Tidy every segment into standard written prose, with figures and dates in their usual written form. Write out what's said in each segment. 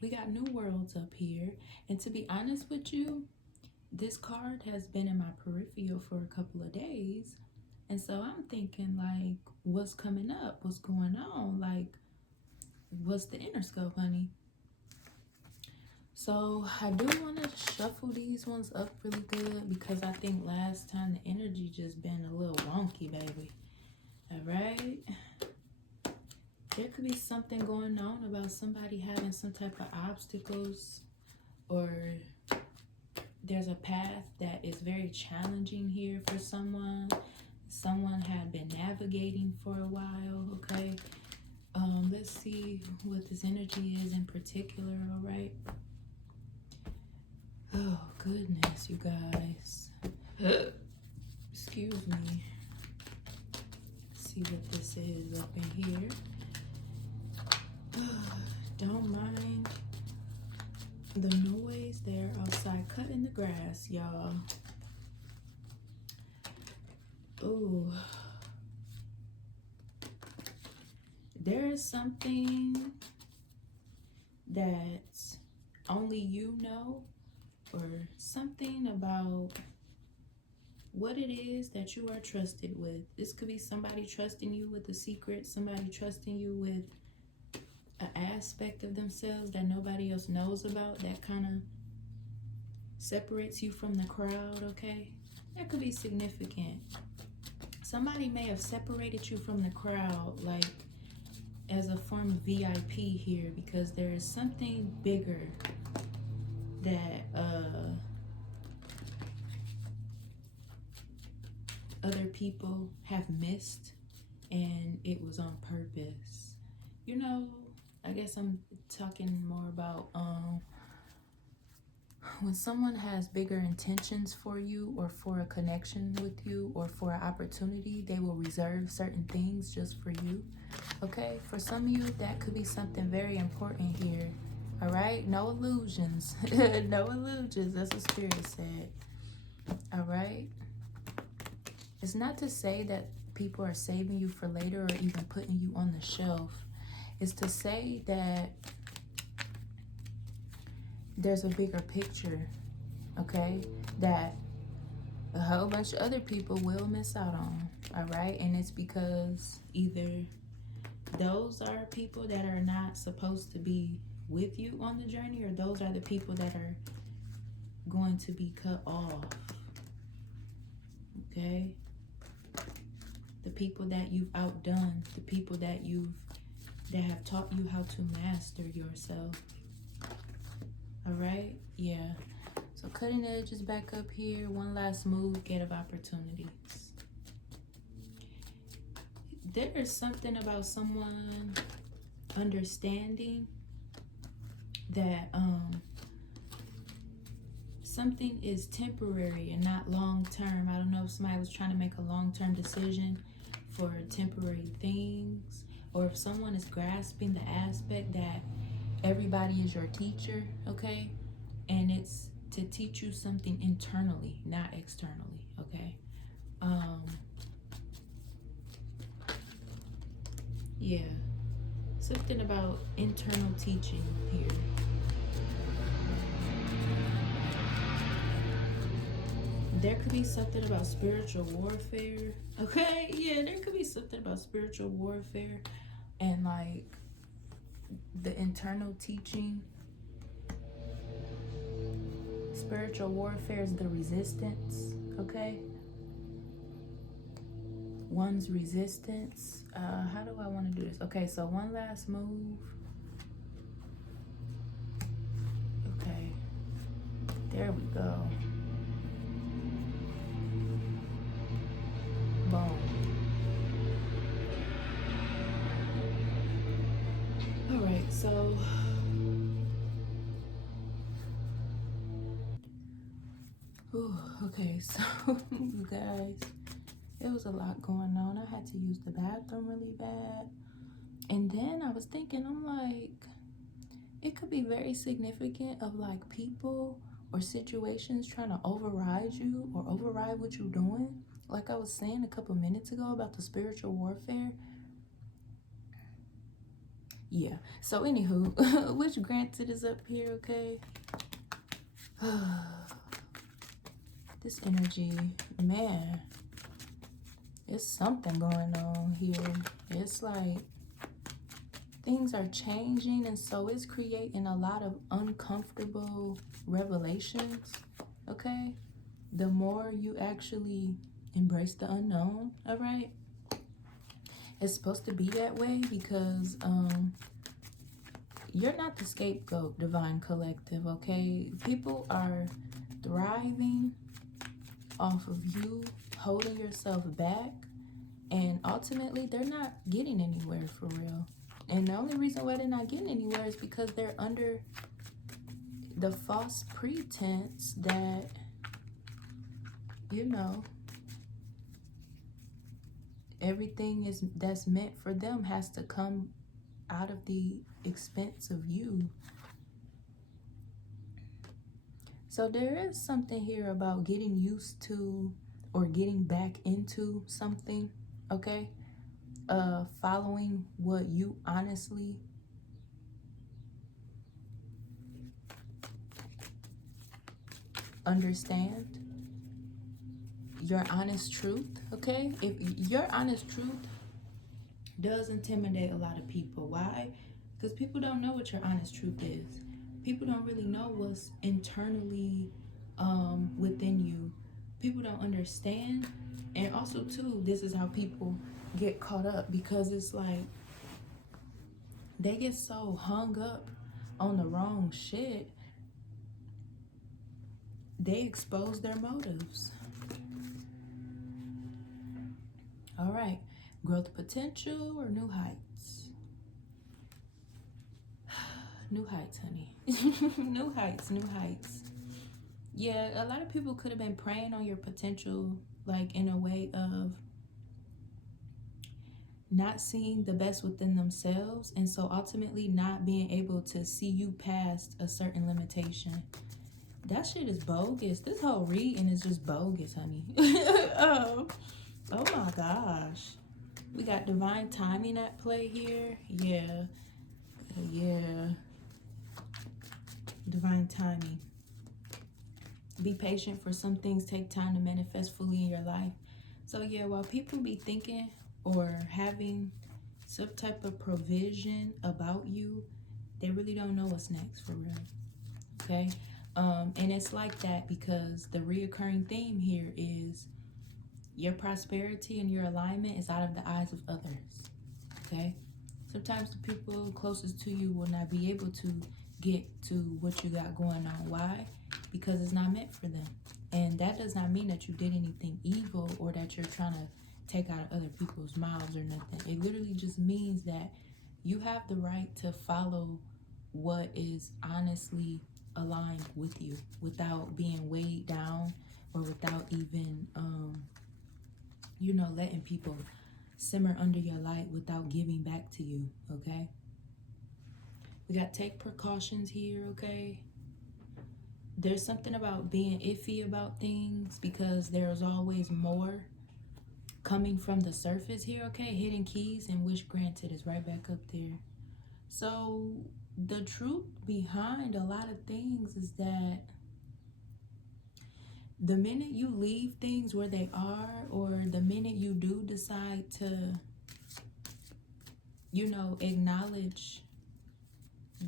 We got New Worlds up here. And to be honest with you, this card has been in my peripheral for a couple of days. And so I'm thinking, like, what's coming up? What's going on? Like, what's the inner scope, honey? So I do want to shuffle these ones up really good because I think last time the energy just been a little wonky, baby. All right. There could be something going on about somebody having some type of obstacles, or there's a path that is very challenging here for someone. Someone had been navigating for a while, okay? Let's see what this energy is in particular, all right? Oh, goodness, you guys. Excuse me. Let's see what this is up in here. Don't mind the noise. They're outside cutting the grass, y'all. Ooh. There is something that only you know, or something about what it is that you are trusted with. This could be somebody trusting you with a secret, somebody trusting you with an aspect of themselves that nobody else knows about, that kind of separates you from the crowd, okay? That could be significant. Somebody may have separated you from the crowd, like as a form of VIP here, because there is something bigger that other people have missed, and it was on purpose. You know, I guess I'm talking more about when someone has bigger intentions for you, or for a connection with you, or for an opportunity, they will reserve certain things just for you. Okay, for some of you, that could be something very important here. All right, no illusions. No illusions, that's what Spirit said. All right, it's not to say that people are saving you for later or even putting you on the shelf. It's to say that there's a bigger picture, okay, that a whole bunch of other people will miss out on. All right, and it's because either those are people that are not supposed to be with you on the journey, or those are the people that are going to be cut off. Okay, the people that you've outdone, the people that have taught you how to master yourself. All right, yeah. So cutting the edges back up here. One last move, gate of opportunities. There is something about someone understanding that something is temporary and not long-term. I don't know if somebody was trying to make a long-term decision for temporary things, or if someone is grasping the aspect that everybody is your teacher, okay? And it's to teach you something internally, not externally, okay? Yeah, something about internal teaching here. There could be something about spiritual warfare, okay? Yeah, there could be something about spiritual warfare and like the internal teaching. Spiritual warfare is the resistance, okay? One's resistance. How do I want to do this? Okay, so one last move. Okay, there we go. Boom. All right, so okay, so you guys, there was a lot going on. I had to use the bathroom really bad. And then I was thinking, I'm like, it could be very significant of like people or situations trying to override you or override what you're doing. Like I was saying a couple minutes ago about the spiritual warfare. Yeah. So anywho, which granted is up here, okay? This energy, man, it's something going on here. It's like things are changing, and so it's creating a lot of uncomfortable revelations, okay? The more you actually embrace the unknown, all right? It's supposed to be that way because you're not the scapegoat, Divine Collective, okay? People are thriving off of you holding yourself back, and ultimately they're not getting anywhere for real. And the only reason why they're not getting anywhere is because they're under the false pretense that, you know, everything that's meant for them has to come out of the expense of you. So there is something here about getting used to or getting back into something, okay? Following what you honestly understand, your honest truth, okay? If your honest truth does intimidate a lot of people. Why? Because people don't know what your honest truth is. People don't really know what's internally within you. People don't understand. And also too, this is how people get caught up, because it's like they get so hung up on the wrong shit, they expose their motives. All right, growth potential or new heights? New heights, honey. New heights, new heights. Yeah, a lot of people could have been preying on your potential, like in a way of not seeing the best within themselves, and so ultimately not being able to see you past a certain limitation. That shit is bogus. This whole reading is just bogus, honey. Oh my gosh. We got divine timing at play here. Yeah. Divine timing. Be patient, for some things take time to manifest fully in your life. So yeah, while people be thinking or having some type of provision about you, they really don't know what's next for real. Okay? And it's like that because the reoccurring theme here is your prosperity and your alignment is out of the eyes of others. Okay? Sometimes the people closest to you will not be able to get to what you got going on. Why? Because it's not meant for them. And that does not mean that you did anything evil or that you're trying to take out of other people's mouths or nothing. It literally just means that you have the right to follow what is honestly aligned with you without being weighed down or without even, you know, letting people simmer under your light without giving back to you, okay? We got take precautions here, okay? There's something about being iffy about things because there's always more coming from the surface here, okay? Hidden keys and wish granted is right back up there. So the truth behind a lot of things is that the minute you leave things where they are, or the minute you do decide to, you know, acknowledge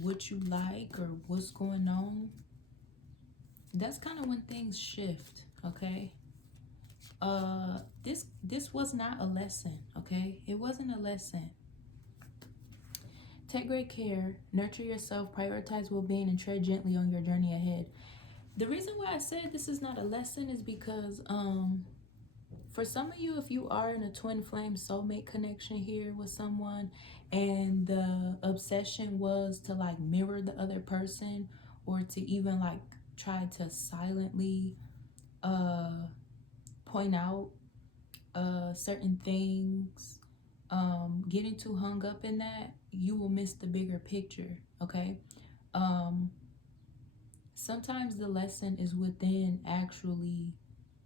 what you like or what's going on, that's kind of when things shift, okay? This was not a lesson, okay? It wasn't a lesson. Take great care, nurture yourself, prioritize well-being, and tread gently on your journey ahead. The reason why I said this is not a lesson is because for some of you, if you are in a twin flame soulmate connection here with someone and the obsession was to like mirror the other person or to even like try to silently point out certain things, getting too hung up in that, you will miss the bigger picture, okay? Sometimes the lesson is within actually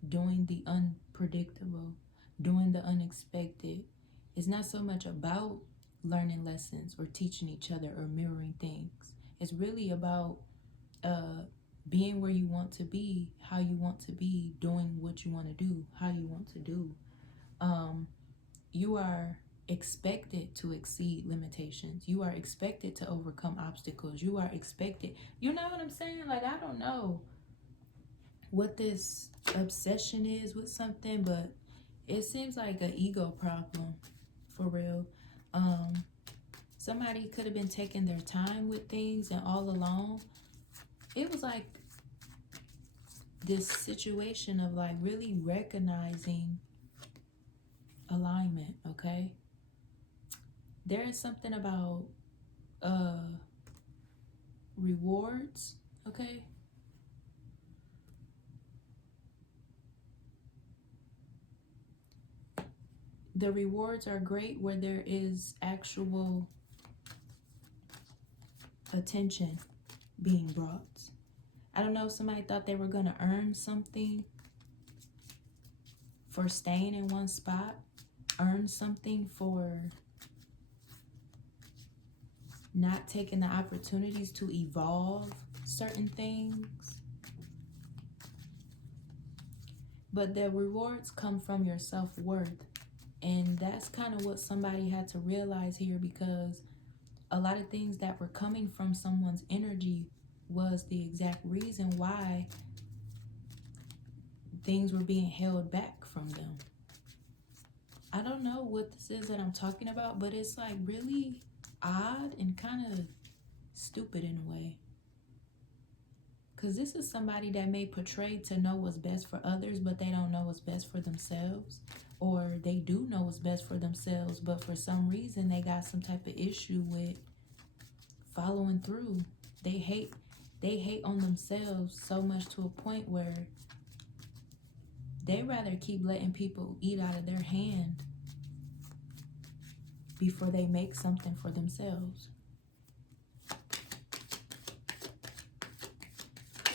doing the unpredictable, doing the unexpected. It's not so much about learning lessons or teaching each other or mirroring things. It's really about being where you want to be, how you want to be, doing what you want to do, how you want to do. You are expected to exceed limitations. You are expected to overcome obstacles. You are expected, you know what I'm saying? Like, I don't know what this obsession is with something, but it seems like an ego problem, for real. Somebody could have been taking their time with things, and all along, it was like this situation of like really recognizing alignment, okay? There is something about rewards, okay? The rewards are great where there is actual attention being brought. I don't know if somebody thought they were going to earn something for staying in one spot, earn something for not taking the opportunities to evolve certain things. But the rewards come from your self-worth. And that's kind of what somebody had to realize here, because a lot of things that were coming from someone's energy was the exact reason why things were being held back from them. I don't know what this is that I'm talking about, but it's like really odd and kind of stupid in a way. Because this is somebody that may portray to know what's best for others, but they don't know what's best for themselves. Or they do know what's best for themselves, but for some reason they got some type of issue with following through. They hate on themselves so much to a point where they rather keep letting people eat out of their hand before they make something for themselves.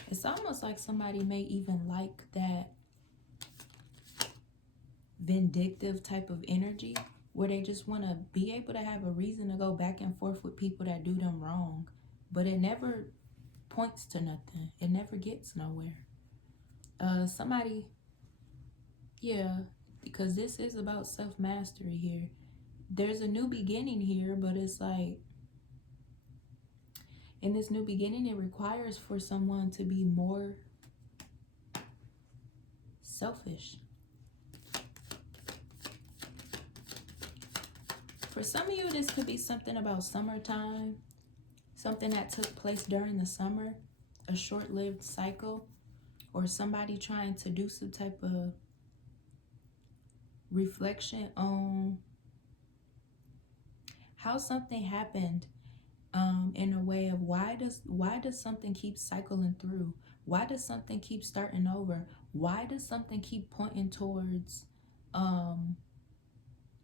It's almost like somebody may even like that vindictive type of energy where they just want to be able to have a reason to go back and forth with people that do them wrong, but it never points to nothing. It never gets nowhere. Somebody, yeah, because this is about self-mastery here. There's a new beginning here, but it's like in this new beginning, it requires for someone to be more selfish. For some of you, this could be something about summertime, something that took place during the summer, a short-lived cycle, or somebody trying to do some type of reflection on how something happened, in a way of why does something keep cycling through? Why does something keep starting over? Why does something keep pointing towards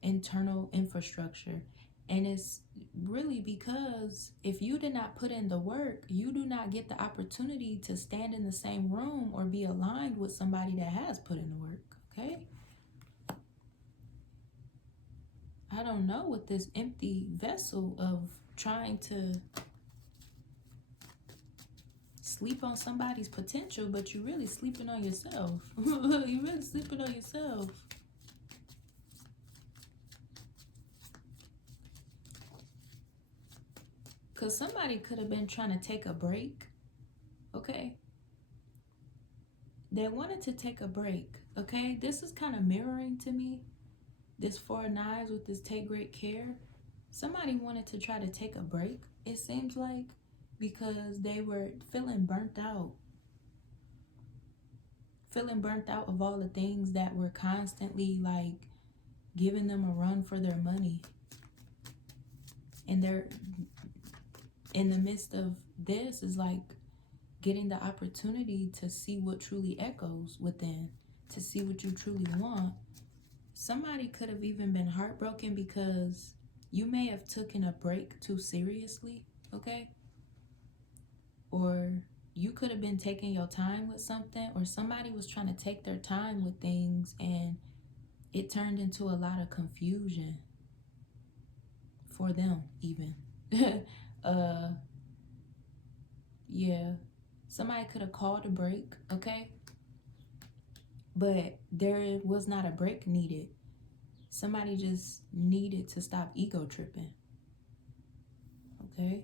internal infrastructure? And it's really because if you did not put in the work, you do not get the opportunity to stand in the same room or be aligned with somebody that has put in the work, okay? I don't know with this empty vessel of trying to sleep on somebody's potential, but you're really sleeping on yourself. You're really sleeping on yourself. Because somebody could have been trying to take a break, okay? They wanted to take a break, okay? This is kind of mirroring to me. This 4 of Knives with this take great care. Somebody wanted to try to take a break, it seems like, because they were feeling burnt out. Feeling burnt out of all the things that were constantly like giving them a run for their money. And they're in the midst of this is like getting the opportunity to see what truly echoes within, to see what you truly want. Somebody could have even been heartbroken because you may have taken a break too seriously, okay? Or you could have been taking your time with something, or somebody was trying to take their time with things and it turned into a lot of confusion for them even. Yeah, somebody could have called a break, okay? But there was not a break needed. Somebody just needed to stop ego tripping, okay?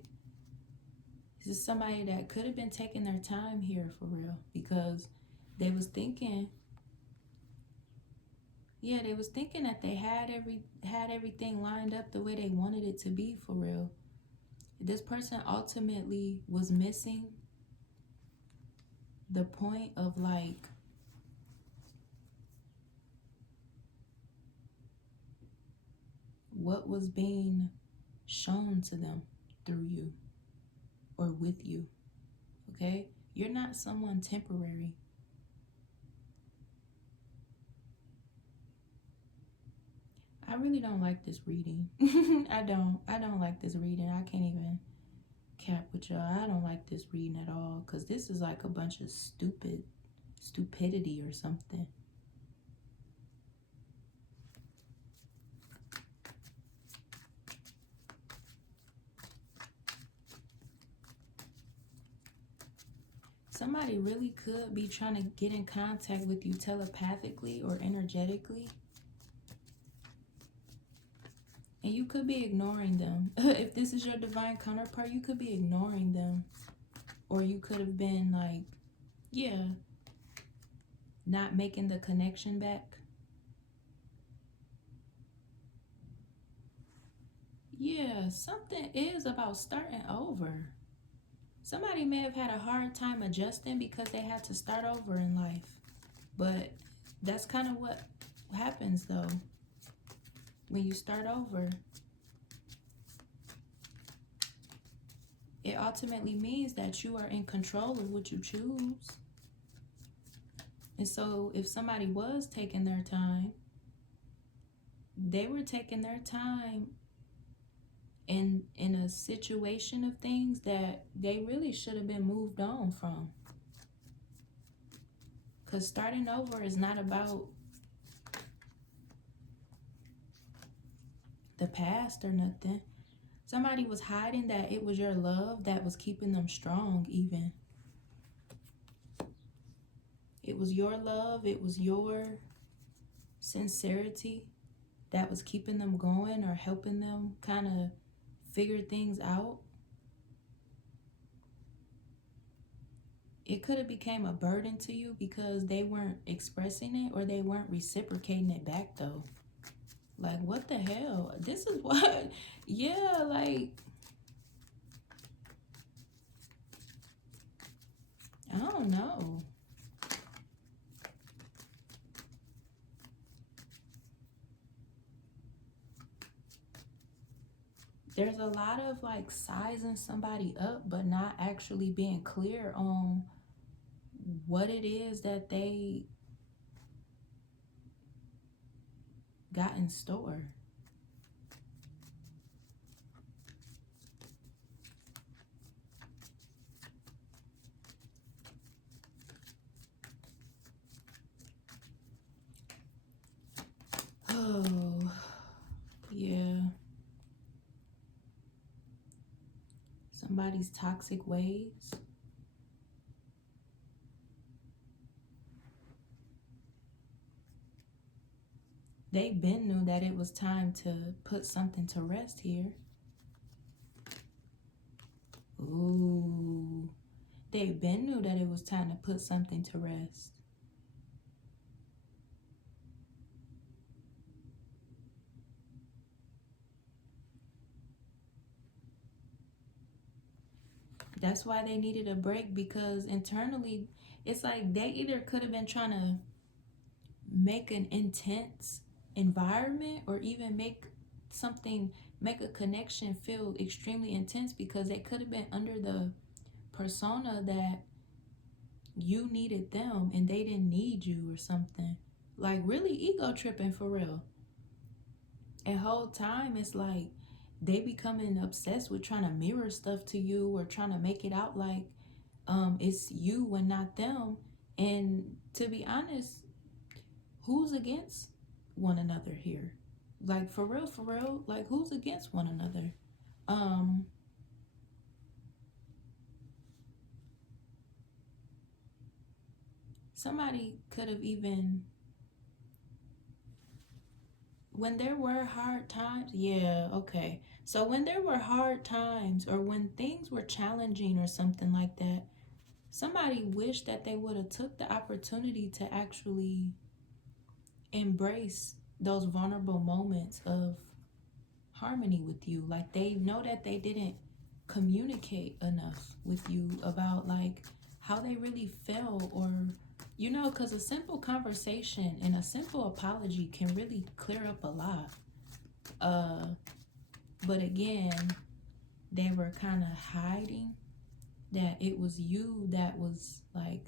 This is somebody that could have been taking their time here for real, because they was thinking, yeah, they was thinking that they had everything lined up the way they wanted it to be for real. This person ultimately was missing the point of like what was being shown to them through you or with you, okay? You're not someone temporary. I really don't like this reading. I don't like this reading. I can't even cap with y'all. I don't like this reading at all, because this is like a bunch of stupidity or something. Somebody really could be trying to get in contact with you telepathically or energetically. And you could be ignoring them. If this is your divine counterpart, you could be ignoring them. Or you could have been like, yeah, not making the connection back. Yeah, something is about starting over. Somebody may have had a hard time adjusting because they had to start over in life. But that's kind of what happens though. When you start over, it ultimately means that you are in control of what you choose. And so if somebody was taking their time, they were taking their time in a situation of things that they really should have been moved on from. Because starting over is not about the past or nothing. Somebody was hiding that it was your love that was keeping them strong even. It was your love, it was your sincerity that was keeping them going or helping them kind of figure things out. It could have became a burden to you because they weren't expressing it or they weren't reciprocating it back though. Like, what the hell? This is what, yeah, like, I don't know. There's a lot of like sizing somebody up, but not actually being clear on what it is that they got in store. Oh, yeah. Somebody's toxic ways. They been knew that it was time to put something to rest here. Ooh. They been knew that it was time to put something to rest. That's why they needed a break, because internally, it's like they either could have been trying to make an intense environment or even make a connection feel extremely intense, because they could have been under the persona that you needed them and they didn't need you or something. Like, really ego tripping for real. And whole time it's like they becoming obsessed with trying to mirror stuff to you or trying to make it out like it's you and not them. And to be honest, who's against one another here? Like, for real, like, who's against one another? Somebody could have even, when there were hard times, yeah, okay. So when there were hard times, or when things were challenging or something like that, somebody wished that they would have took the opportunity to actually embrace those vulnerable moments of harmony with you. Like, they know that they didn't communicate enough with you about like how they really felt, or you know, because a simple conversation and a simple apology can really clear up a lot. But again, they were kind of hiding that it was you that was like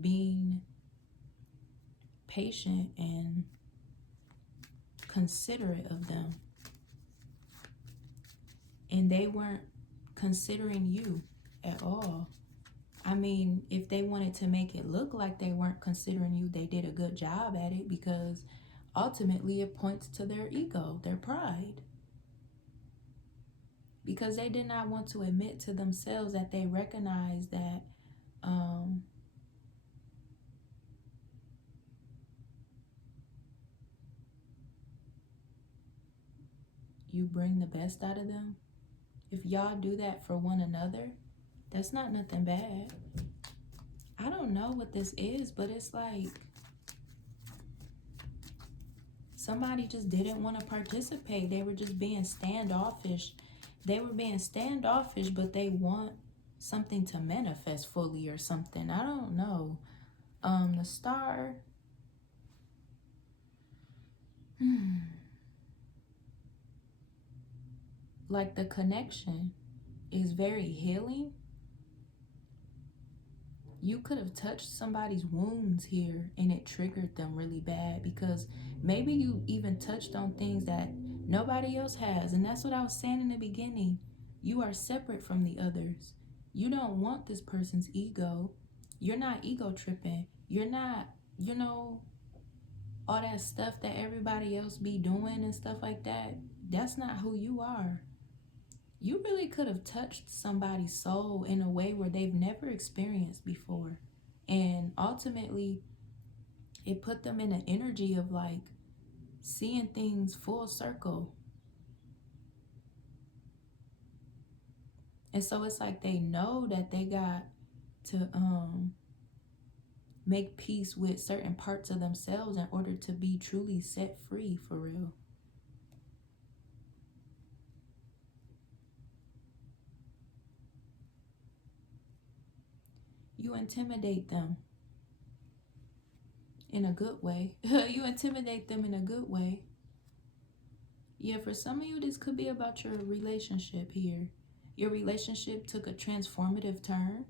being patient and considerate of them, and they weren't considering you at all. I mean, if they wanted to make it look like they weren't considering you, they did a good job at it, because ultimately it points to their ego, their pride. Because they did not want to admit to themselves that they recognize that you bring the best out of them. If y'all do that for one another, that's not nothing bad. I don't know what this is, but it's like somebody just didn't want to participate. They were just being standoffish. They were being standoffish, but they want something to manifest fully or something. I don't know. The star. Like, the connection is very healing. You could have touched somebody's wounds here and it triggered them really bad, because maybe you even touched on things that nobody else has. And that's what I was saying in the beginning. You are separate from the others. You don't want this person's ego. You're not ego tripping. You're not, you know, all that stuff that everybody else be doing and stuff like that. That's not who you are. You really could have touched somebody's soul in a way where they've never experienced before. And ultimately, it put them in an energy of like seeing things full circle. And so it's like they know that they got to make peace with certain parts of themselves in order to be truly set free for real. You intimidate them in a good way. You intimidate them in a good way. Yeah, for some of you, this could be about your relationship here. Your relationship took a transformative turn,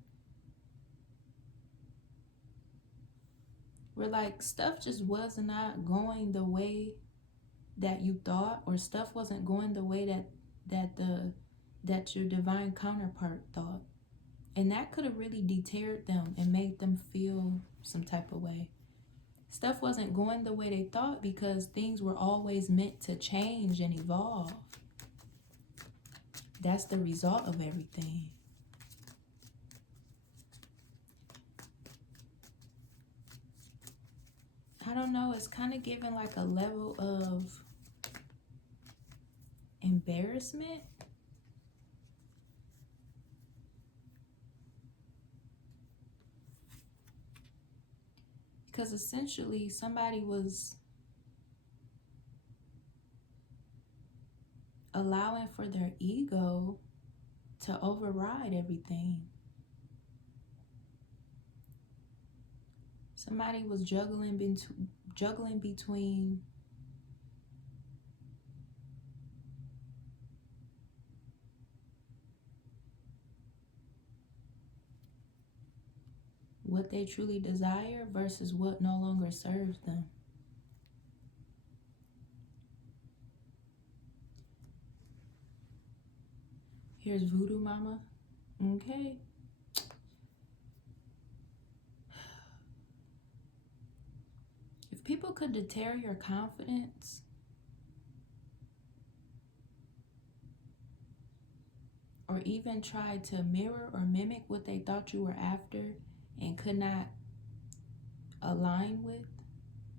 where like stuff just was not going the way that you thought, or stuff wasn't going the way that your divine counterpart thought. And that could have really deterred them and made them feel some type of way. Stuff wasn't going the way they thought because things were always meant to change and evolve. That's the result of everything. I don't know, it's kind of giving like a level of embarrassment. Because essentially somebody was allowing for their ego to override everything. Somebody was juggling between what they truly desire versus what no longer serves them. Here's Voodoo Mama. Okay. If people could deter your confidence, or even tried to mirror or mimic what they thought you were after and could not align with,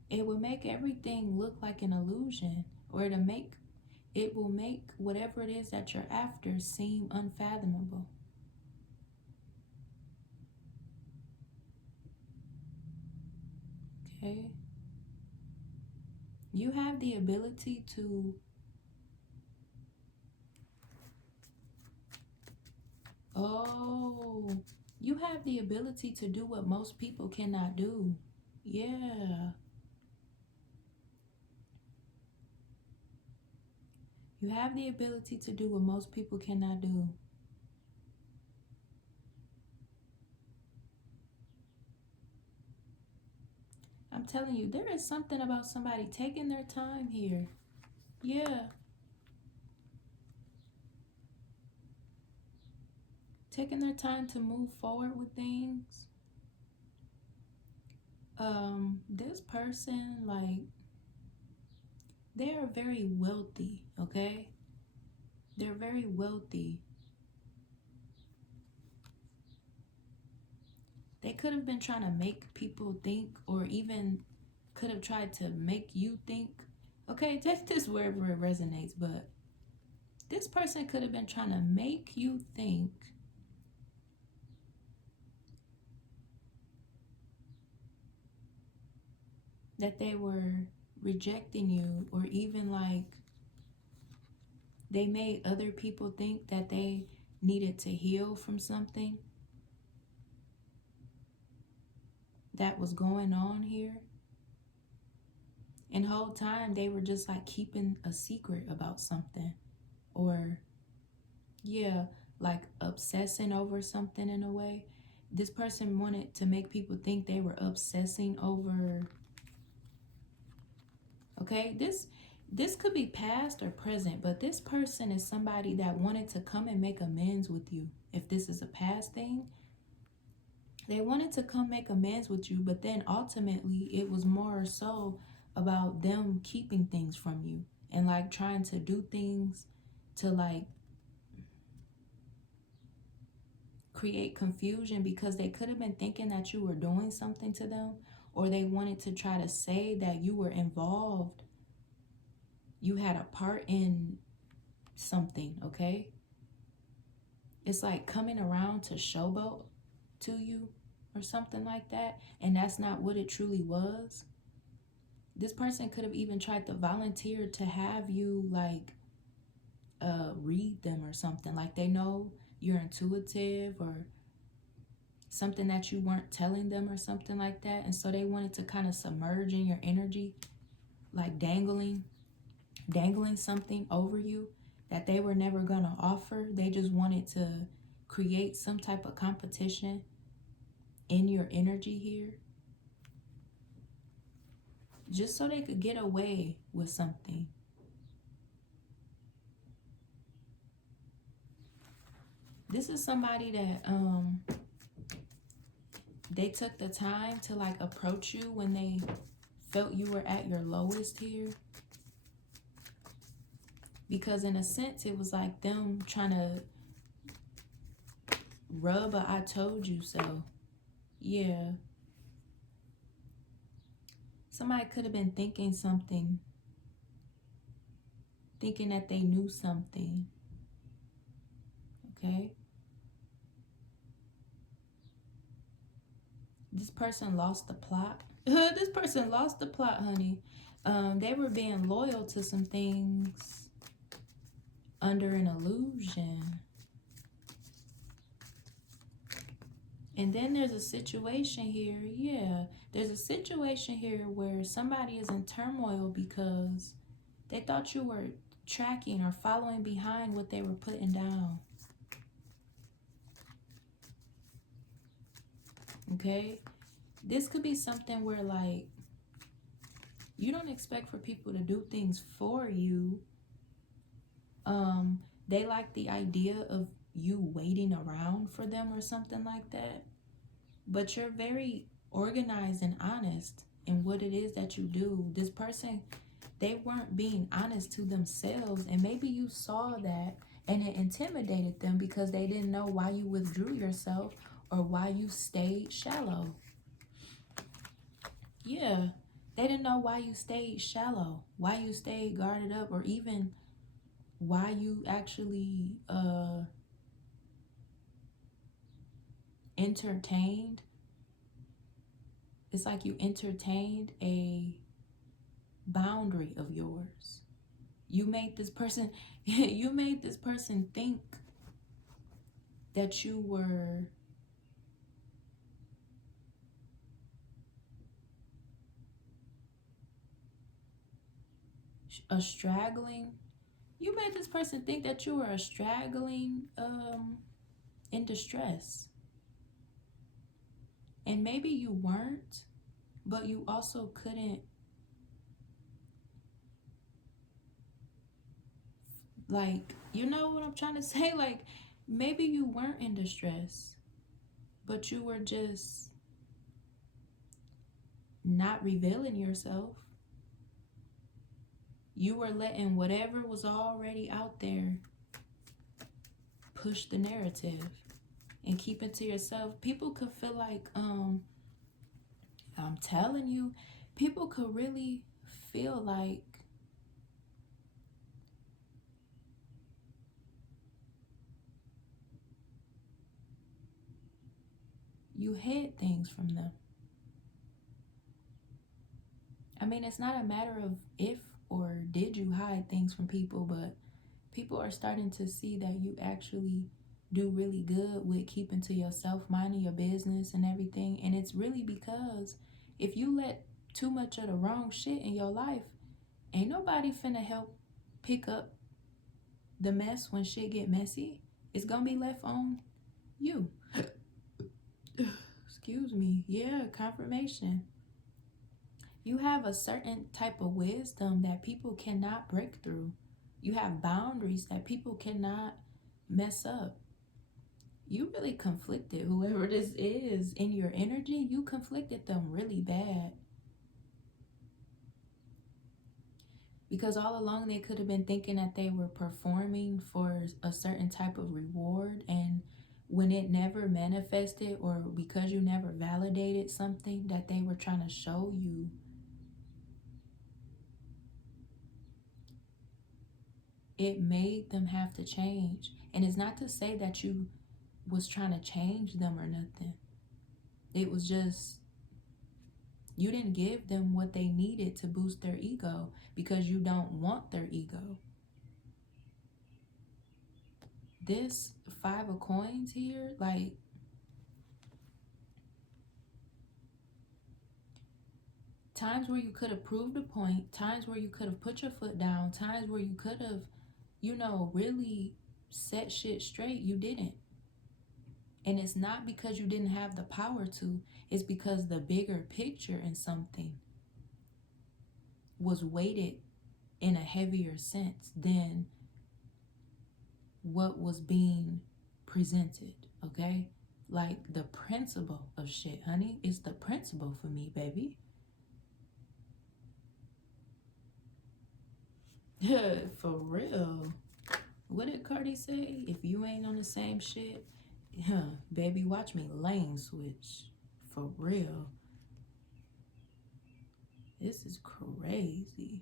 it will make everything look like an illusion, or it will make whatever it is that you're after seem unfathomable. Okay? You have the ability to you have the ability to do what most people cannot do. Yeah. You have the ability to do what most people cannot do. I'm telling you, there is something about somebody taking their time here. Yeah. Taking their time to move forward with things. This person, like, they are very wealthy, okay? They're very wealthy. They could have been trying to make people think, or even could have tried to make you think. Okay, take this wherever it resonates, but this person could have been trying to make you think that they were rejecting you, or even like they made other people think that they needed to heal from something that was going on here. And the whole time they were just like keeping a secret about something, or yeah, like obsessing over something in a way. This person wanted to make people think they were obsessing over. Okay, this could be past or present, but this person is somebody that wanted to come and make amends with you. If this is a past thing, they wanted to come make amends with you, but then ultimately it was more so about them keeping things from you and like trying to do things to like create confusion, because they could have been thinking that you were doing something to them, or they wanted to try to say that you were involved. You had a part in something, okay? It's like coming around to showboat to you or something like that, and that's not what it truly was. This person could have even tried to volunteer to have you like read them or something. Like they know you're intuitive or something that you weren't telling them or something like that. And so they wanted to kind of submerge in your energy, like dangling something over you that they were never going to offer. They just wanted to create some type of competition in your energy here, just so they could get away with something. This is somebody that they took the time to like approach you when they felt you were at your lowest here. Because in a sense, it was like them trying to rub a "I told you so." Yeah. Somebody could have been thinking something. Thinking that they knew something. Okay? This person lost the plot. This person lost the plot, honey. They were being loyal to some things under an illusion. And then there's a situation here. Yeah, there's a situation here where somebody is in turmoil because they thought you were tracking or following behind what they were putting down. Okay? This could be something where like you don't expect for people to do things for you. They like the idea of you waiting around for them or something like that. But you're very organized and honest in what it is that you do. This person, they weren't being honest to themselves, and maybe you saw that And it intimidated them because they didn't know why you withdrew yourself or why you stayed shallow. Yeah, they didn't know why you stayed shallow, why you stayed guarded up, or even why you actually entertained. It's like you entertained a boundary of yours. You made this person you made this person think that you were you made this person think that you were a straggling in distress. And maybe you weren't, but you also couldn't, like, you know what I'm trying to say? Like, maybe you weren't in distress, but you were just not revealing yourself. You were letting whatever was already out there push the narrative and keep it to yourself. People could feel like, I'm telling you, people could really feel like you hid things from them. I mean, it's not a matter of if or did you hide things from people, but people are starting to see that you actually do really good with keeping to yourself, minding your business and everything. And it's really because if you let too much of the wrong shit in your life, ain't nobody finna help pick up the mess when shit get messy. It's gonna be left on you. Excuse me. Yeah, confirmation. You have a certain type of wisdom that people cannot break through. You have boundaries that people cannot mess up. You really conflicted whoever this is in your energy. You conflicted them really bad. Because all along they could have been thinking that they were performing for a certain type of reward, and when it never manifested, or because you never validated something that they were trying to show you, it made them have to change. And it's not to say that you was trying to change them or nothing. It was just, you didn't give them what they needed to boost their ego because you don't want their ego. This 5 of coins here, like, times where you could have proved a point, times where you could have put your foot down, times where you could have, you know, really set shit straight, you didn't. And it's not because you didn't have the power to, it's because the bigger picture in something was weighted in a heavier sense than what was being presented, okay? Like the principle of shit, honey. It's the principle for me, baby. For real. What did Cardi say? If you ain't on the same shit, baby, watch me lane switch. For real. This is crazy.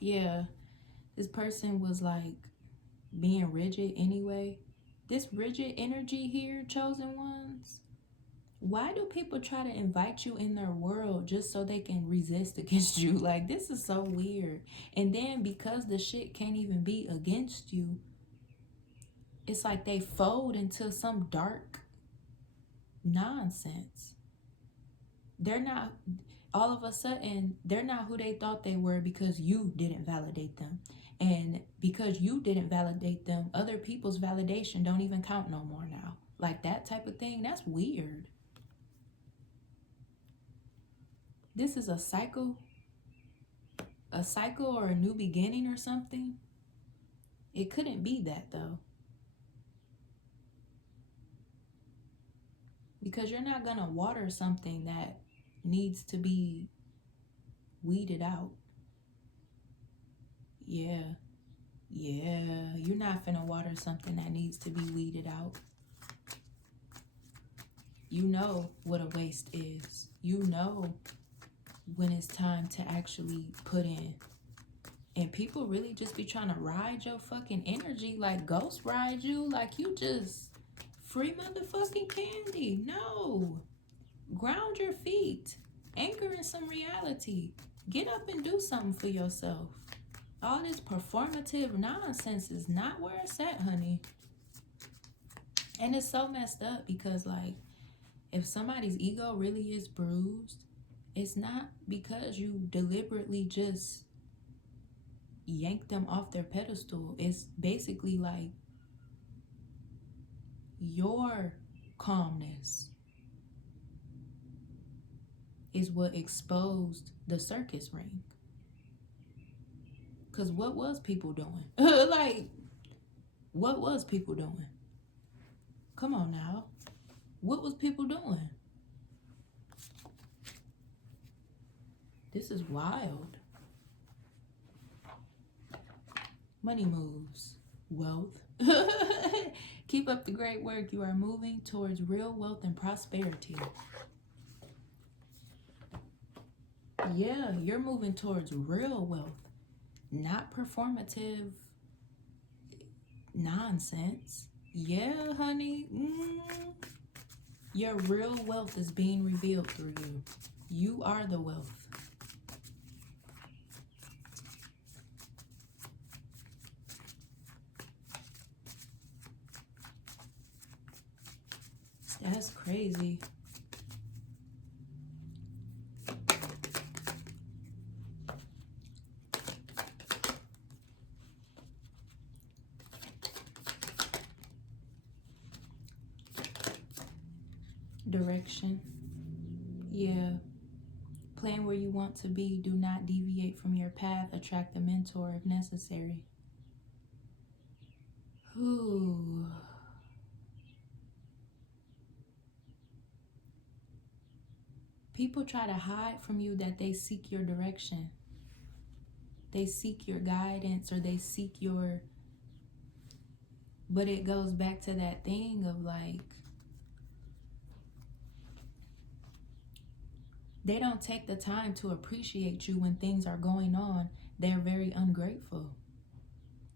Yeah, this person was like being rigid anyway. This rigid energy here, chosen ones, why do people try to invite you in their world just so they can resist against you? Like, this is so weird. And then because the shit can't even be against you, it's like they fold into some dark nonsense. They're not, all of a sudden, they're not who they thought they were because you didn't validate them. And because you didn't validate them, other people's validation don't even count no more now. Like that type of thing, that's weird. This is a cycle or a new beginning or something. It couldn't be that though. Because you're not gonna water something that needs to be weeded out. Yeah. Yeah, you're not finna water something that needs to be weeded out. You know what a waste is. You know when it's time to actually put in. And people really just be trying to ride your fucking energy, like ghost ride you, like you just free motherfucking candy. No. Ground your feet. Anchor in some reality. Get up and do something for yourself. All this performative nonsense is not where it's at, honey. And it's so messed up because, like, if somebody's ego really is bruised, it's not because you deliberately just yank them off their pedestal. It's basically like your calmness is what exposed the circus ring. Because what was people doing? Like, what was people doing? Come on now. What was people doing? This is wild. Money moves. Wealth. Keep up the great work. You are moving towards real wealth and prosperity. Yeah, you're moving towards real wealth. Not performative nonsense. Yeah, honey. Your real wealth is being revealed through you. You are the wealth. That's crazy. Direction. Yeah. Plan where you want to be. Do not deviate from your path. Attract a mentor if necessary. Ooh. People try to hide from you that they seek your direction. They seek your guidance, or they seek your... But it goes back to that thing of like, they don't take the time to appreciate you when things are going on. They're very ungrateful.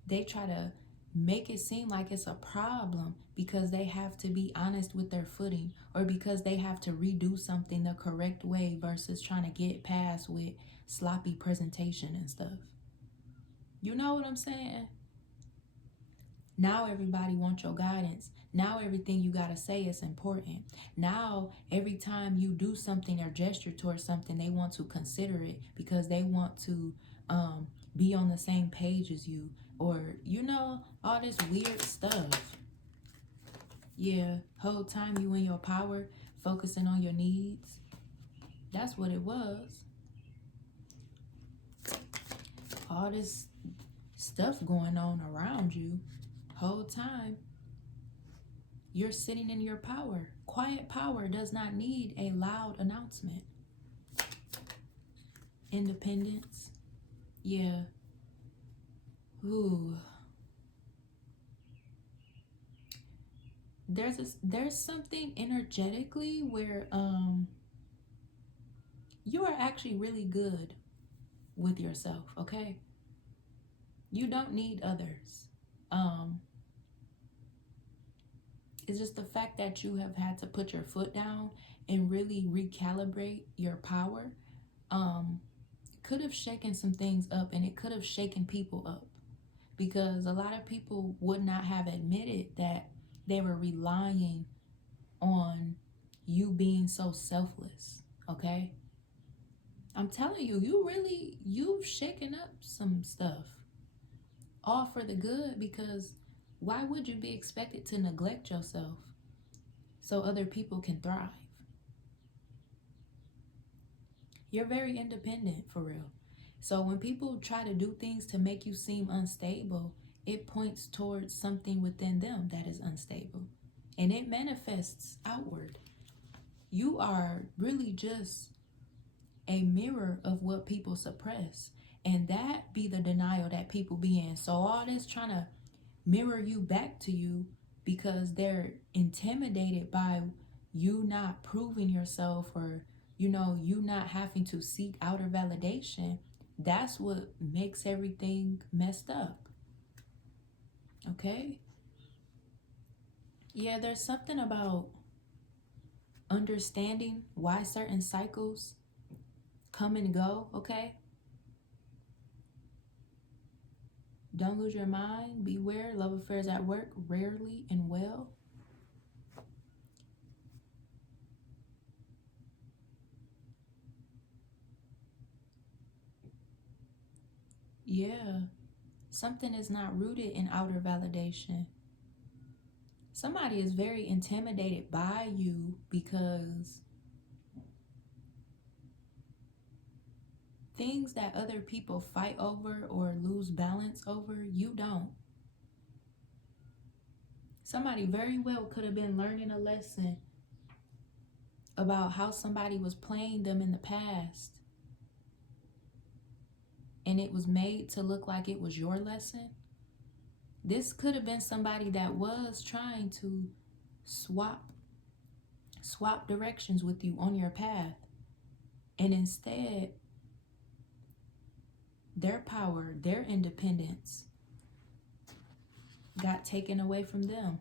They try to make it seem like it's a problem because they have to be honest with their footing, or because they have to redo something the correct way versus trying to get past with sloppy presentation and stuff. You know what I'm saying? Now everybody wants your guidance. Now everything you gotta say is important. Now every time you do something or gesture towards something, they want to consider it because they want to be on the same page as you, or you know, all this weird stuff. Yeah, whole time you in your power, focusing on your needs. That's what it was. All this stuff going on around you, whole time you're sitting in your power. Quiet power does not need a loud announcement. Independence. Yeah. Ooh. There's something energetically where you are actually really good with yourself, okay? You don't need others. It's just the fact that you have had to put your foot down and really recalibrate your power could have shaken some things up, and it could have shaken people up, because a lot of people would not have admitted that they were relying on you being so selfless, okay? I'm telling you, you've shaken up some stuff, all for the good, because why would you be expected to neglect yourself so other people can thrive? You're very independent, for real. So when people try to do things to make you seem unstable, it points towards something within them that is unstable, and it manifests outward. You are really just a mirror of what people suppress. And that be the denial that people be in. So all this trying to mirror you back to you because they're intimidated by you not proving yourself, or you not having to seek outer validation. That's what makes everything messed up. Okay? Yeah, there's something about understanding why certain cycles come and go, okay? Don't lose your mind. Beware. Love affairs at work, rarely and well. Yeah. Something is not rooted in outer validation. Somebody is very intimidated by you because things that other people fight over or lose balance over, you don't. Somebody very well could have been learning a lesson about how somebody was playing them in the past, and it was made to look like it was your lesson. This could have been somebody that was trying to swap directions with you on your path, and instead their power, their independence got taken away from them.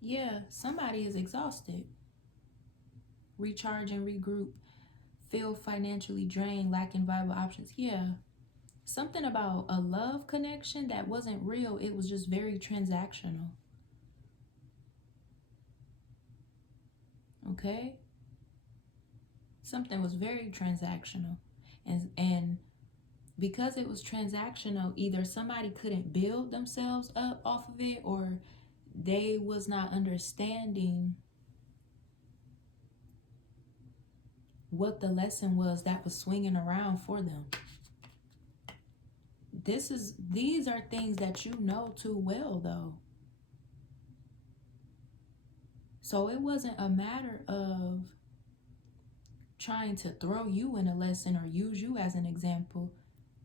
Yeah, somebody is exhausted. Recharge and regroup. Feel financially drained, lacking viable options. Yeah. Something about a love connection that wasn't real. It was just very transactional. Okay? Something was very transactional. And because it was transactional, either somebody couldn't build themselves up off of it, or they was not understanding what the lesson was that was swinging around for them. These are things that you know too well, though. So it wasn't a matter of trying to throw you in a lesson or use you as an example.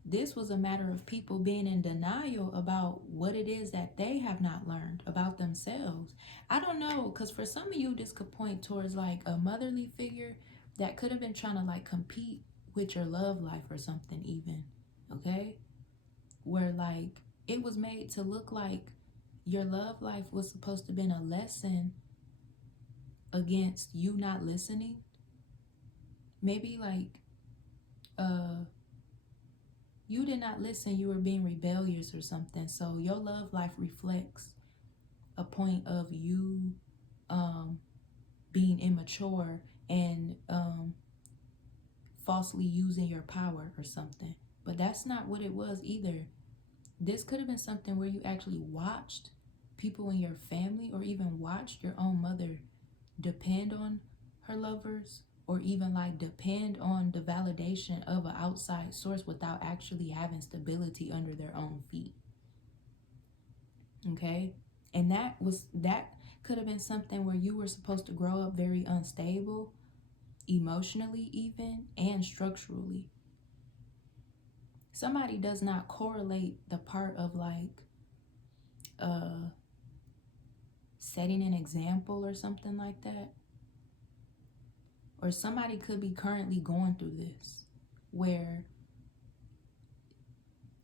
This was a matter of people being in denial about what it is that they have not learned about themselves. I don't know, because for some of you, this could point towards like a motherly figure that could have been trying to like compete with your love life or something even, okay? Where like it was made to look like your love life was supposed to have been a lesson against you not listening. Maybe like you did not listen, you were being rebellious or something. So your love life reflects a point of you being immature and falsely using your power or something. But that's not what it was either. This could have been something where you actually watched people in your family, or even watched your own mother depend on her lovers, or even like depend on the validation of an outside source without actually having stability under their own feet. Okay? And that could have been something where you were supposed to grow up very unstable, emotionally even, and structurally. Somebody does not correlate the part of like setting an example or something like that. Or somebody could be currently going through this, where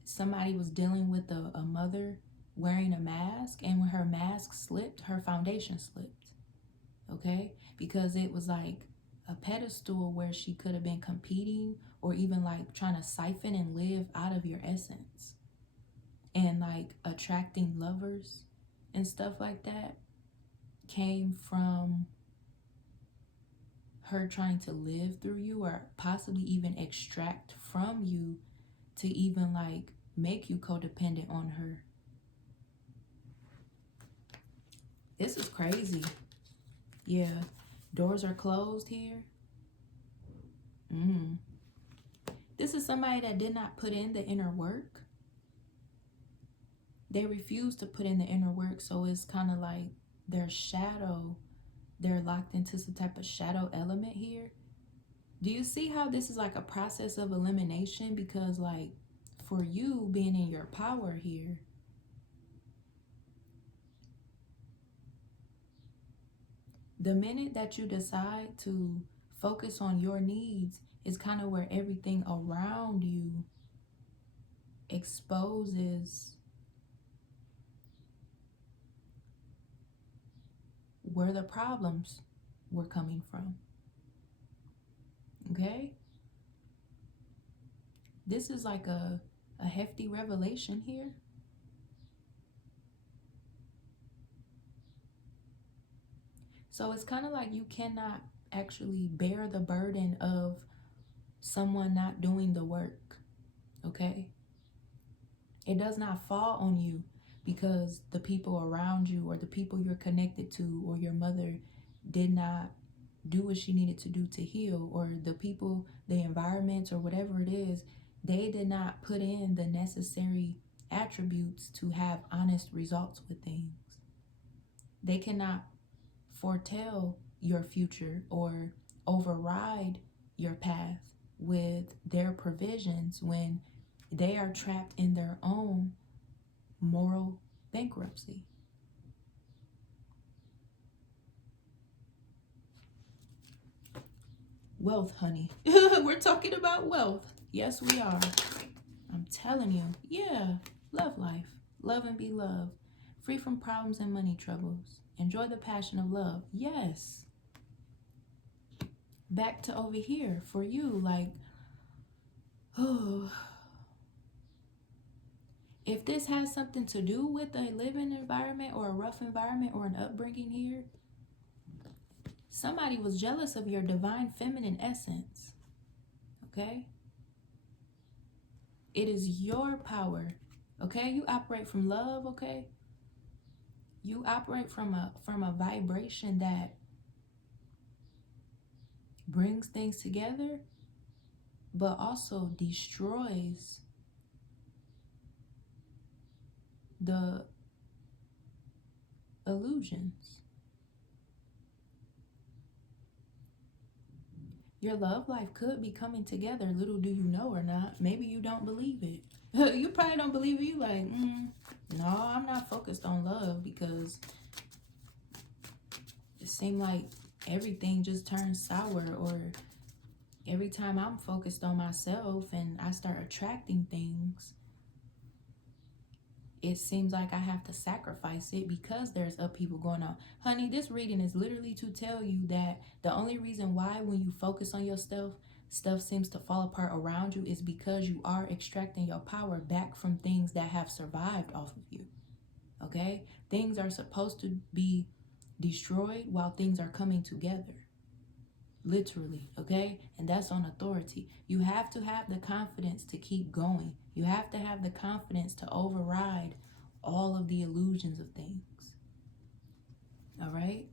somebody was dealing with a mother wearing a mask, and when her mask slipped, her foundation slipped. Okay? Because it was like a pedestal where she could have been competing, or even like trying to siphon and live out of your essence, and like attracting lovers and stuff like that came from her trying to live through you, or possibly even extract from you to even like make you codependent on her. This is crazy. Yeah, doors are closed here. This is somebody that did not put in the inner work. They refused to put in the inner work, so it's kind of like their shadow. They're locked into some type of shadow element here. Do you see how this is like a process of elimination? Because like for you being in your power here, the minute that you decide to focus on your needs is kind of where everything around you exposes where the problems were coming from. Okay? This is like a hefty revelation here. So it's kind of like you cannot actually bear the burden of someone not doing the work. Okay? It does not fall on you because the people around you or the people you're connected to or your mother did not do what she needed to do to heal, or the people, the environments, or whatever it is, they did not put in the necessary attributes to have honest results with things. They cannot foretell your future or override your path with their provisions when they are trapped in their own moral bankruptcy. Wealth, honey. We're talking about wealth. Yes, we are. I'm telling you. Yeah. Love life. Love and be loved. Free from problems and money troubles. Enjoy the passion of love. Yes. Back to over here for you. Like, oh. If this has something to do with a living environment or a rough environment or an upbringing here, somebody was jealous of your divine feminine essence. Okay? It is your power. Okay? You operate from love, okay? You operate from a vibration that brings things together, but also destroys the illusions. Your love life could be coming together, little do you know or not. Maybe you don't believe it. You probably don't believe it. You like, no, I'm not focused on love because it seemed like everything just turns sour, or every time I'm focused on myself and I start attracting things, it seems like I have to sacrifice it because there's upheaval going on. Honey, this reading is literally to tell you that the only reason why when you focus on yourself, stuff seems to fall apart around you is because you are extracting your power back from things that have survived off of you. Okay? Things are supposed to be destroyed while things are coming together. Literally, okay? And that's on authority. You have to have the confidence to keep going. You have to have the confidence to override all of the illusions of things. All right?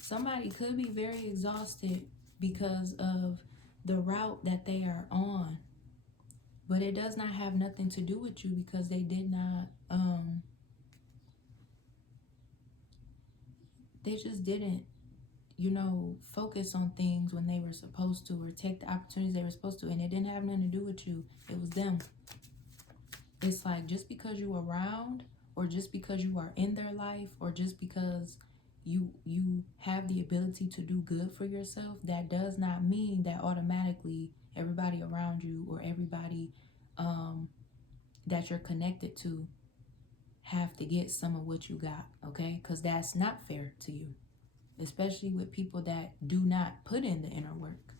Somebody could be very exhausted because of the route that they are on. But it does not have nothing to do with you because they did not, they just didn't, focus on things when they were supposed to, or take the opportunities they were supposed to. And it didn't have nothing to do with you. It was them. It's like just because you're around, or just because you are in their life, or just because you have the ability to do good for yourself, that does not mean that automatically everybody around you or everybody that you're connected to have to get some of what you got, okay? Because that's not fair to you, especially with people that do not put in the inner work.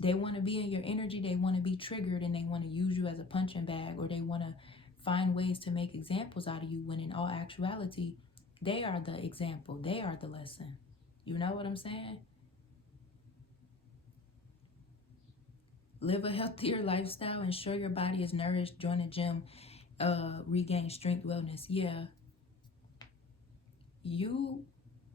They want to be in your energy, they want to be triggered, and they want to use you as a punching bag, or they want to find ways to make examples out of you, when in all actuality, they are the example, they are the lesson. You know what I'm saying? Live a healthier lifestyle, ensure your body is nourished, join a gym, regain strength, wellness. Yeah. You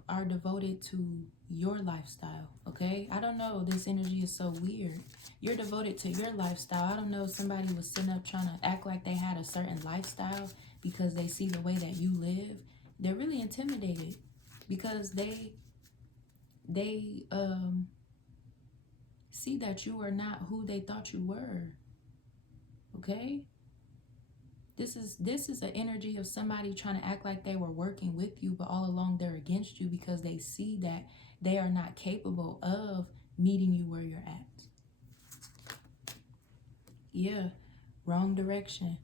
are devoted to your lifestyle, okay? I don't know, this energy is so weird. You're devoted to your lifestyle. I don't know if somebody was sitting up trying to act like they had a certain lifestyle because they see the way that you live. They're really intimidated because they they see that you are not who they thought you were. Okay? This is an energy of somebody trying to act like they were working with you, but all along they're against you because they see that they are not capable of meeting you where you're at. Yeah, wrong direction.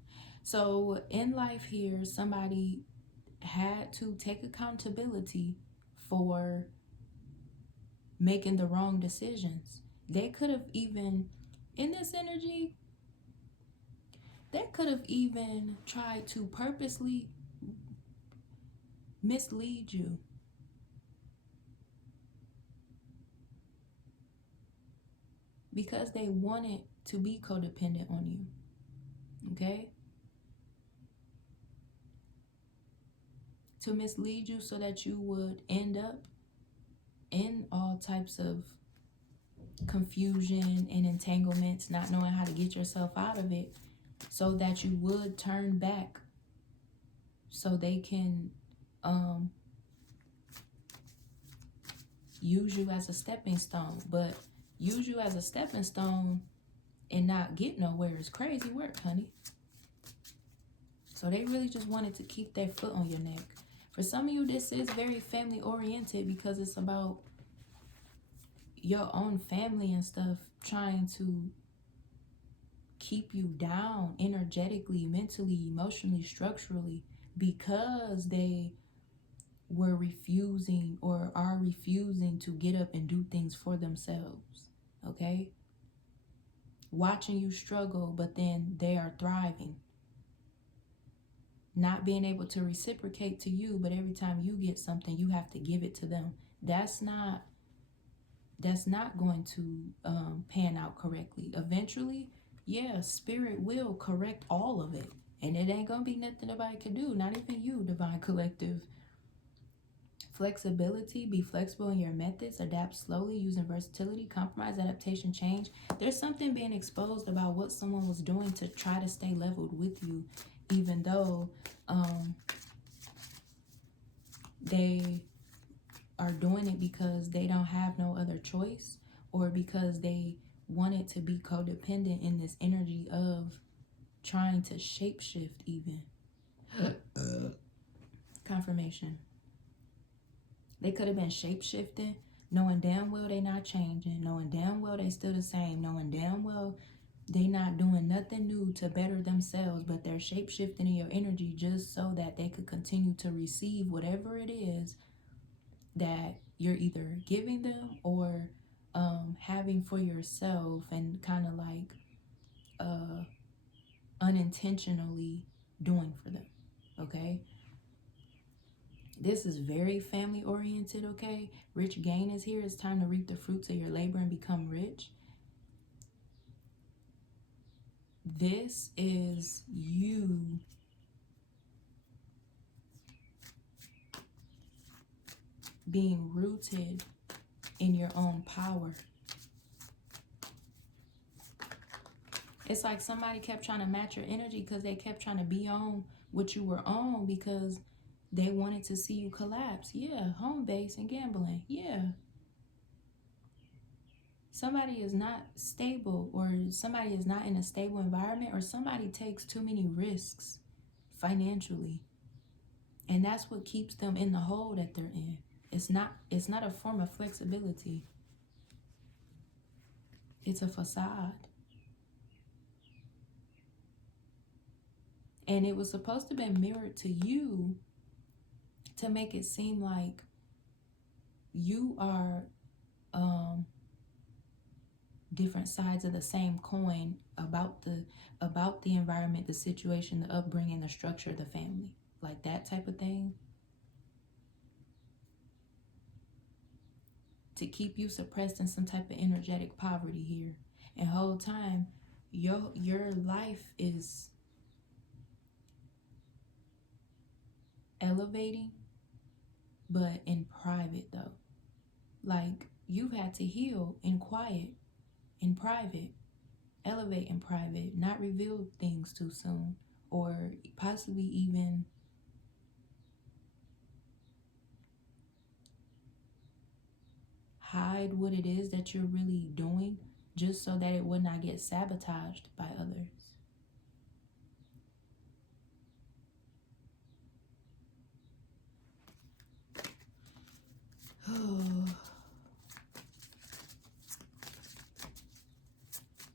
So in life here, somebody had to take accountability for making the wrong decisions. They could have even, in this energy, they could have even tried to purposely mislead you. Because they wanted to be codependent on you. Okay? To mislead you so that you would end up in all types of confusion and entanglements, not knowing how to get yourself out of it, so that you would turn back so they can use you as a stepping stone. But use you as a stepping stone and not get nowhere is crazy work, honey. So they really just wanted to keep their foot on your neck. For some of you, this is very family oriented because it's about your own family and stuff trying to keep you down energetically, mentally, emotionally, structurally, because they were refusing or are refusing to get up and do things for themselves. Okay? Watching you struggle, but then they are thriving. Not being able to reciprocate to you, but every time you get something, you have to give it to them. That's not going to pan out correctly. Eventually, yeah, spirit will correct all of it. And it ain't gonna be nothing nobody can do, not even you, Divine Collective. Flexibility, be flexible in your methods, adapt slowly, using versatility, compromise, adaptation, change. There's something being exposed about what someone was doing to try to stay leveled with you, even though they are doing it because they don't have no other choice, or because they wanted to be codependent in this energy of trying to shapeshift even. Confirmation. They could have been shapeshifting, knowing damn well they not changing, knowing damn well they still the same, knowing damn well they not doing nothing new to better themselves, but they're shapeshifting in your energy just so that they could continue to receive whatever it is that you're either giving them or having for yourself, and kind of like unintentionally doing for them. Okay? This is very family oriented, okay? Rich gain is here. It's time to reap the fruits of your labor and become rich. This is you being rooted in your own power. It's like somebody kept trying to match your energy because they kept trying to be on what you were on because they wanted to see you collapse. Yeah, home base and gambling. Yeah. Somebody is not stable, or somebody is not in a stable environment, or somebody takes too many risks financially. And that's what keeps them in the hole that they're in. It's not a form of flexibility. It's a facade. And it was supposed to be mirrored to you to make it seem like you are different sides of the same coin about the environment, the situation, the upbringing, the structure of the family, like that type of thing, to keep you suppressed in some type of energetic poverty here. And whole time your life is elevating, but in private though. Like, you've had to heal in quiet, in private, elevate in private, not reveal things too soon, or possibly even hide what it is that you're really doing just so that it would not get sabotaged by others.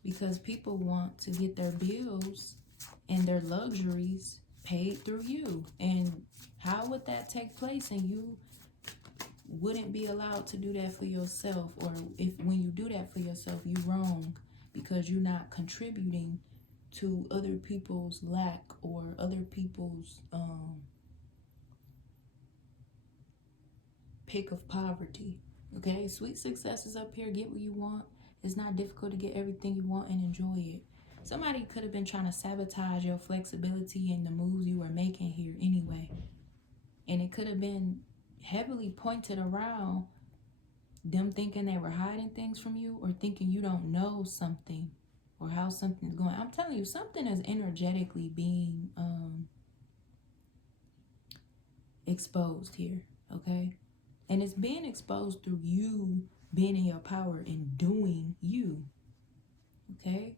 Because people want to get their bills and their luxuries paid through you. And how would that take place? And you wouldn't be allowed to do that for yourself. Or if when you do that for yourself, you wrong, because you're not contributing to other people's lack or other people's pick of poverty. Okay, sweet success is up here. Get what you want. It's not difficult to get everything you want and enjoy it. Somebody could have been trying to sabotage your flexibility and the moves you were making here anyway. And it could have been heavily pointed around them thinking they were hiding things from you, or thinking you don't know something or how something's going. I'm telling you, something is energetically being exposed here, okay? And it's being exposed through you being in your power and doing you, okay?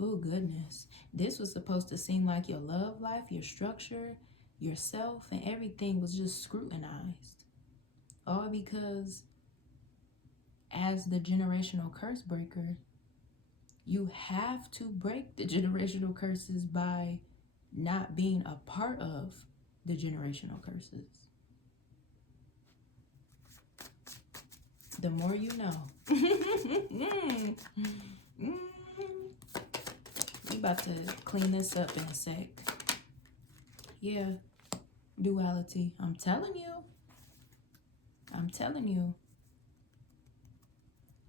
Oh, goodness. This was supposed to seem like your love life, your structure, yourself, and everything was just scrutinized. All because as the generational curse breaker, you have to break the generational curses by not being a part of the generational curses. The more you know. We about to clean this up in a sec. Yeah, duality. I'm telling you. I'm telling you.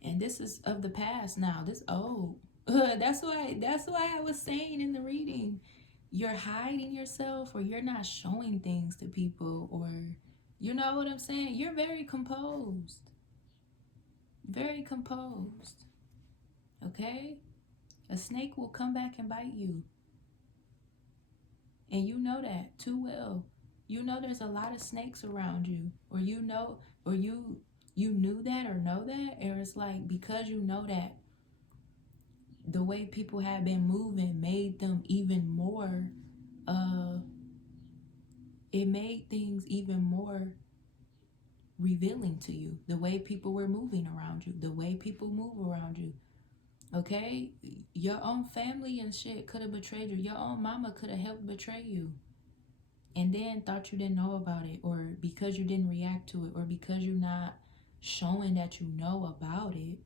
And this is of the past now. This old. That's why I was saying in the reading, you're hiding yourself, or you're not showing things to people, or you know what I'm saying? You're very composed. Very composed. Okay? A snake will come back and bite you. And you know that too well. You know there's a lot of snakes around you. Or you know, or you knew that or know that. Or it's like, because you know that, the way people have been moving made them even more, it made things even more revealing to you. The way people were moving around you. The way people move around you. Okay? Your own family and shit could have betrayed you. Your own mama could have helped betray you. And then thought you didn't know about it. Or because you didn't react to it. Or because you're not showing that you know about it.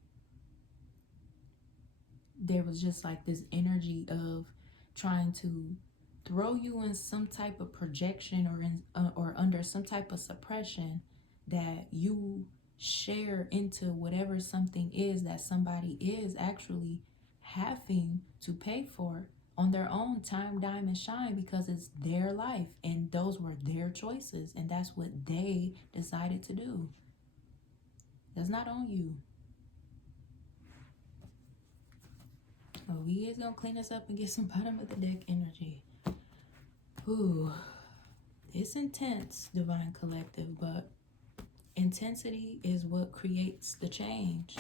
There was just like this energy of trying to throw you in some type of projection, or in or under some type of suppression, that you share into whatever something is that somebody is actually having to pay for on their own time, dime, and shine, because it's their life and those were their choices and that's what they decided to do. That's not on you. Oh, we is gonna clean this up and get some bottom of the deck energy. Ooh, it's intense, Divine Collective, but intensity is what creates the change.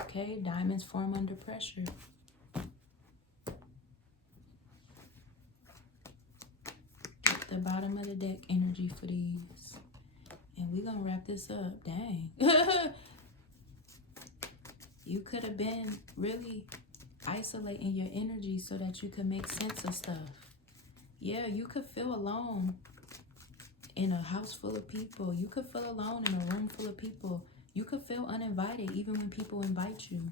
Okay, diamonds form under pressure. Get the bottom of the deck energy for these. And we're gonna wrap this up. Dang. You could have been really isolating your energy so that you could make sense of stuff. Yeah, you could feel alone in a house full of people. You could feel alone in a room full of people. You could feel uninvited even when people invite you.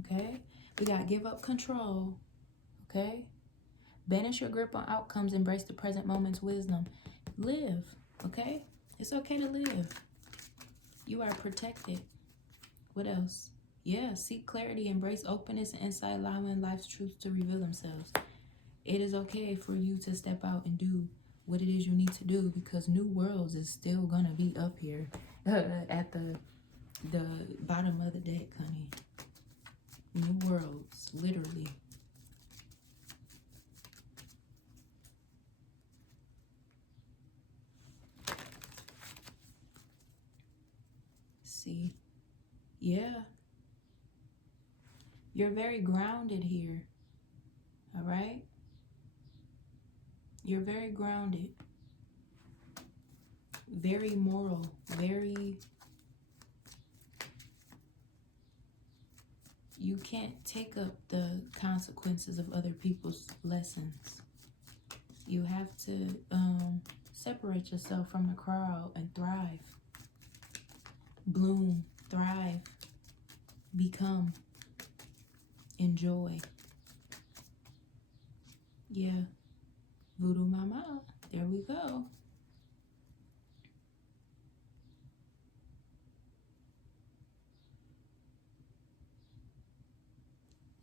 Okay? We got give up control. Okay? Banish your grip on outcomes. Embrace the present moment's wisdom. Live. Okay? It's okay to live. You are protected. What else? Yeah, seek clarity, embrace openness and insight, allowing life's truths to reveal themselves. It is okay for you to step out and do what it is you need to do, because new worlds is still gonna be up here at the bottom of the deck, honey. New worlds, literally. Yeah. You're very grounded here. All right? You're very grounded. Very moral. Very... You can't take up the consequences of other people's lessons. You have to separate yourself from the crowd and thrive. Bloom, thrive, become, enjoy. Yeah. Voodoo Mama. There we go.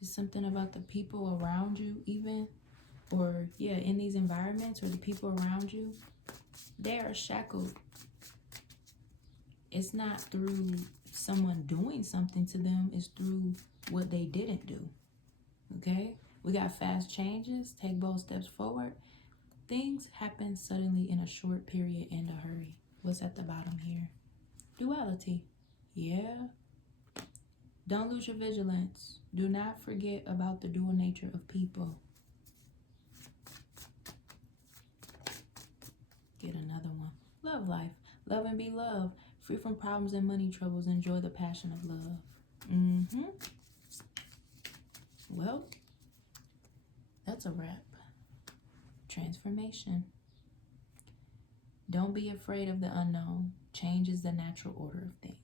It's something about the people around you even, or yeah, in these environments or the people around you, they are shackled. It's not through someone doing something to them, it's through what they didn't do. Okay? We got fast changes, take bold steps forward. Things happen suddenly in a short period and a hurry. What's at the bottom here? Duality. Yeah. Don't lose your vigilance. Do not forget about the dual nature of people. Get another one. Love life. Love and be loved. Free from problems and money troubles. Enjoy the passion of love. Well, that's a wrap. Transformation. Don't be afraid of the unknown. Change is the natural order of things.